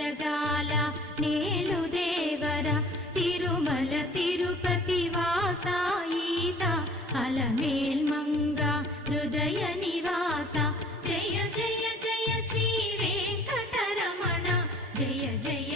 జగాల నేలు దేవర తిరుమల తిరుపతి వాసా ఈసా అలమేల్ మంగ హృదయ నివాస జయ జయ జయ శ్రీ వెంకటరమణ జయ జయ